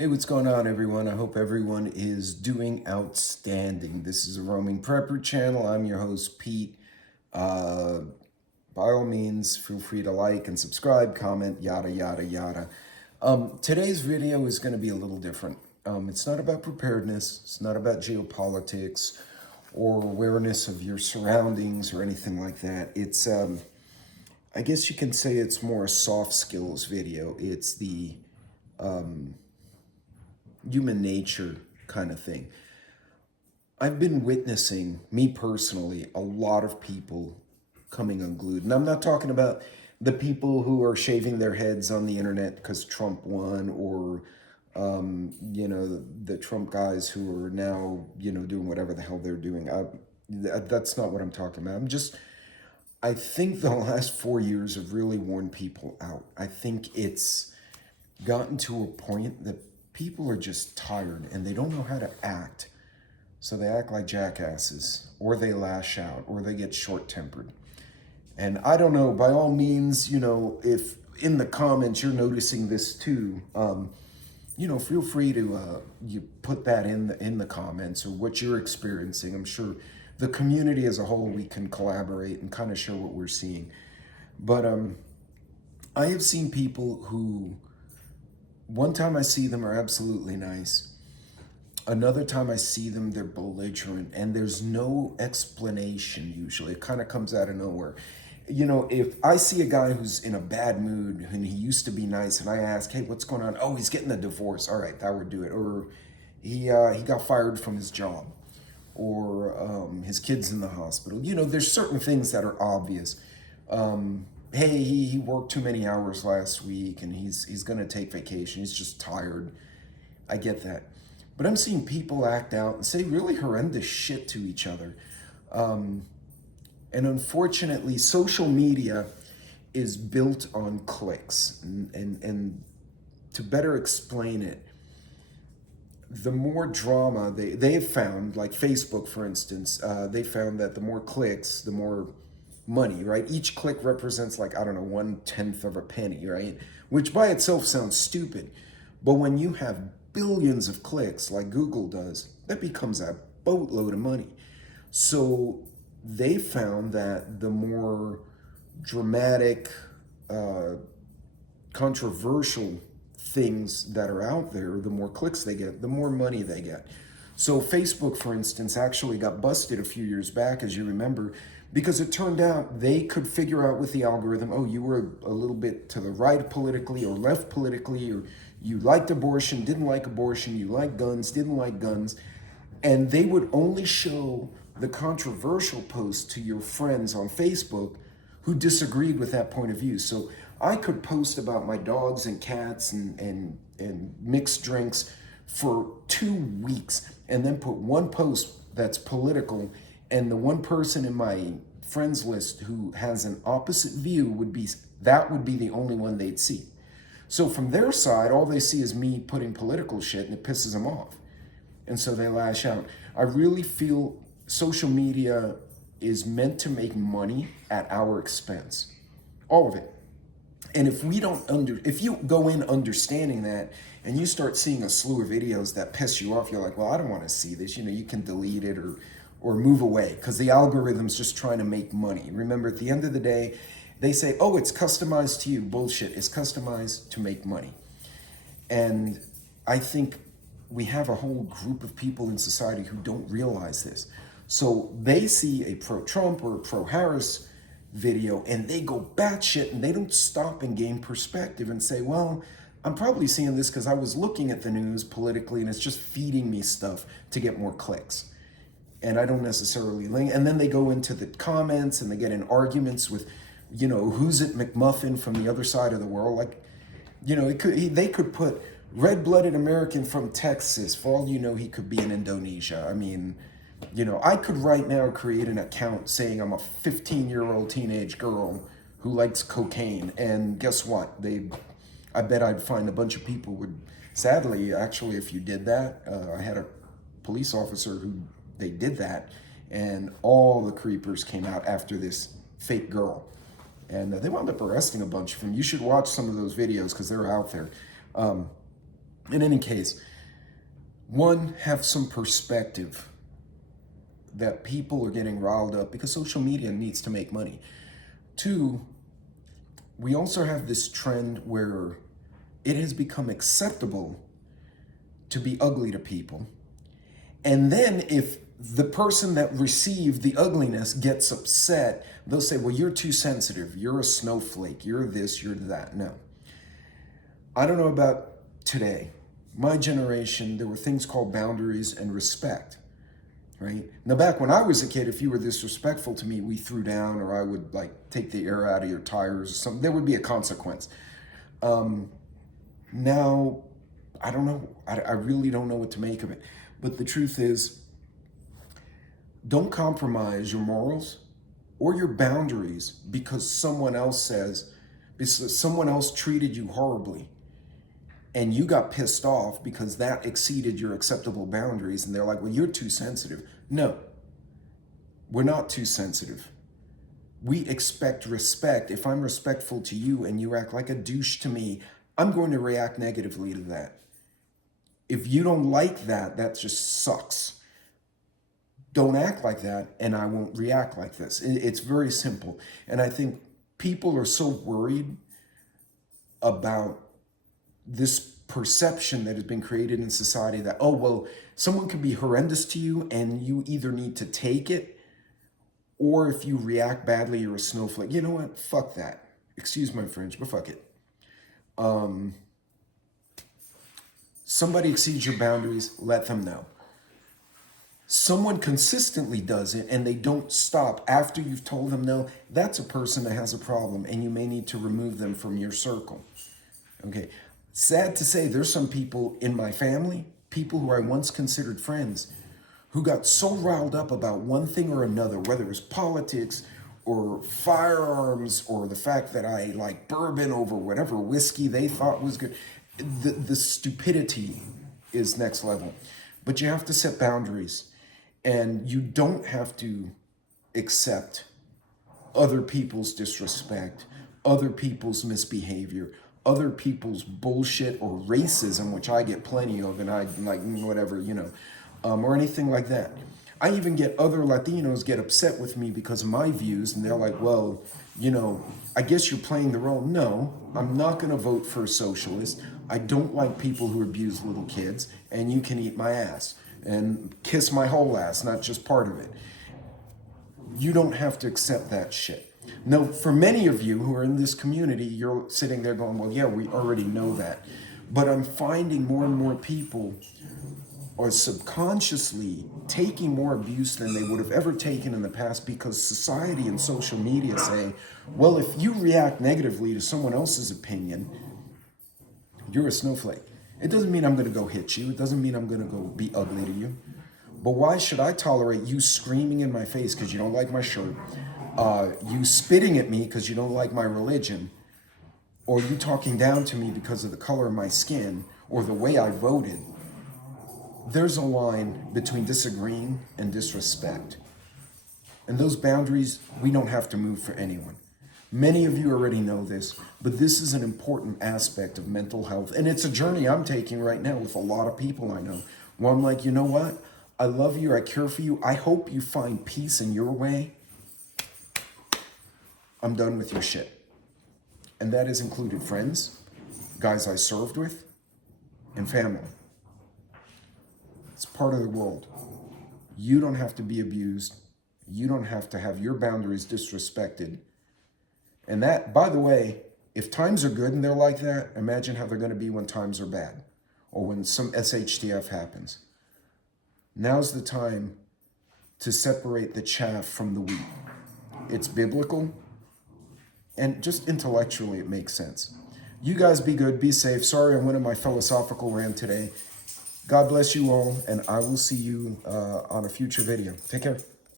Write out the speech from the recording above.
Hey, what's going on, everyone? I hope everyone is doing outstanding. This is a roaming prepper channel. I'm your host, Pete. Uh, by all means, feel free to like and subscribe, comment, yada, yada, yada. Today's video is going to be a little different. It's not about preparedness. It's not about geopolitics or awareness of your surroundings or anything like that. I guess you can say it's more a soft skills video. It's the human nature kind of thing. I've been witnessing, me personally, a lot of people coming unglued. And I'm not talking about the people who are shaving their heads on the internet because Trump won, or, the Trump guys who are now, doing whatever the hell they're doing. That's not what I'm talking about. I think the last 4 years have really worn people out. I think it's gotten to a point that people are just tired and they don't know how to act. So they act like jackasses, or they lash out, or they get short-tempered. And I don't know, by all means, if in the comments you're noticing this too, feel free to you put that in the comments or what you're experiencing. I'm sure the community as a whole, we can collaborate and kind of show what we're seeing. But I have seen people who, one time I see them, are absolutely nice. Another time I see them, they're belligerent, and there's no explanation usually. It kind of comes out of nowhere. If I see a guy who's in a bad mood and he used to be nice, and I ask, hey, what's going on? Oh, he's getting a divorce. All right, that would do it. Or he got fired from his job, or his kid's in the hospital. There's certain things that are obvious. Hey, he worked too many hours last week and he's going to take vacation. He's just tired. I get that. But I'm seeing people act out and say really horrendous shit to each other. And unfortunately, social media is built on clicks. And to better explain it, the more drama they've found, like Facebook, for instance, they found that the more clicks, the more money, right? Each click represents, like, I don't know, 1/10 of a penny, right? Which by itself sounds stupid. But when you have billions of clicks like Google does, that becomes a boatload of money. So they found that the more dramatic, controversial things that are out there, the more clicks they get, the more money they get. So Facebook, for instance, actually got busted a few years back, as you remember, because it turned out they could figure out with the algorithm, oh, you were a little bit to the right politically or left politically, or you liked abortion, didn't like abortion, you liked guns, didn't like guns. And they would only show the controversial posts to your friends on Facebook who disagreed with that point of view. So I could post about my dogs and cats and mixed drinks for 2 weeks and then put one post that's political, and the one person in my friends list who has an opposite view would be the only one they'd see. So from their side, all they see is me putting political shit, and it pisses them off. And so they lash out. I really feel social media is meant to make money at our expense. All of it. And if you go in understanding that and you start seeing a slew of videos that piss you off, you're like, well, I don't want to see this. You can delete it or move away, because the algorithm's just trying to make money. Remember, at the end of the day, they say, oh, it's customized to you. Bullshit. It's customized to make money. And I think we have a whole group of people in society who don't realize this. So they see a pro-Trump or a pro-Harris video and they go batshit, and they don't stop and gain perspective and say, well, I'm probably seeing this because I was looking at the news politically and it's just feeding me stuff to get more clicks. And I don't necessarily link. And then they go into the comments and they get in arguments with, who's it McMuffin from the other side of the world? Like, they could put red-blooded American from Texas. For all you know, he could be in Indonesia. I mean, I could right now create an account saying I'm a 15-year-old teenage girl who likes cocaine. And guess what? I bet I'd find a bunch of people would, sadly, actually, if you did that, I had a police officer who, they did that, and all the creepers came out after this fake girl. And they wound up arresting a bunch of them. You should watch some of those videos because they're out there. In any case, one, have some perspective that people are getting riled up because social media needs to make money. Two, we also have this trend where it has become acceptable to be ugly to people. And then if the person that received the ugliness gets upset, they'll say, well, you're too sensitive. You're a snowflake. You're this, you're that. No. I don't know about today. My generation, there were things called boundaries and respect, right? Now, back when I was a kid, if you were disrespectful to me, we threw down, or I would like take the air out of your tires or something. There would be a consequence. Now, I don't know. I really don't know what to make of it. But the truth is, don't compromise your morals or your boundaries because someone else treated you horribly and you got pissed off because that exceeded your acceptable boundaries, and they're like, well, you're too sensitive. No, we're not too sensitive. We expect respect. If I'm respectful to you and you act like a douche to me, I'm going to react negatively to that. If you don't like that, that just sucks. Don't act like that, and I won't react like this. It's very simple. And I think people are so worried about this perception that has been created in society that, oh, well, someone can be horrendous to you and you either need to take it, or if you react badly, you're a snowflake. You know what? Fuck that. Excuse my French, but fuck it. Somebody exceeds your boundaries, let them know. Someone consistently does it and they don't stop after you've told them no, that's a person that has a problem and you may need to remove them from your circle. Okay. Sad to say, there's some people in my family, people who I once considered friends, who got so riled up about one thing or another, whether it was politics or firearms or the fact that I like bourbon over whatever whiskey they thought was good. The stupidity is next level. But you have to set boundaries, and you don't have to accept other people's disrespect, other people's misbehavior, other people's bullshit or racism, which I get plenty of, and I like whatever, or anything like that. I even get other Latinos get upset with me because of my views, and they're like, well, I guess you're playing the role. No, I'm not going to vote for a socialist. I don't like people who abuse little kids, and you can eat my ass and kiss my whole ass, not just part of it. You don't have to accept that shit. Now, for many of you who are in this community, you're sitting there going, well, yeah, we already know that. But I'm finding more and more people are subconsciously taking more abuse than they would have ever taken in the past because society and social media say, well, if you react negatively to someone else's opinion, you're a snowflake. It doesn't mean I'm going to go hit you. It doesn't mean I'm going to go be ugly to you. But why should I tolerate you screaming in my face because you don't like my shirt, you spitting at me because you don't like my religion, or you talking down to me because of the color of my skin or the way I voted? There's a line between disagreeing and disrespect. And those boundaries, we don't have to move for anyone. Many of you already know this, but this is an important aspect of mental health. And it's a journey I'm taking right now with a lot of people I know, where I'm like, you know what? I love you, I care for you. I hope you find peace in your way. I'm done with your shit. And that has included friends, guys I served with, and family. It's part of the world. You don't have to be abused. You don't have to have your boundaries disrespected. And that, by the way, if times are good and they're like that, imagine how they're going to be when times are bad or when some SHTF happens. Now's the time to separate the chaff from the wheat. It's biblical, and just intellectually it makes sense. You guys be good, be safe. Sorry I went on my philosophical rant today. God bless you all, and I will see you on a future video. Take care.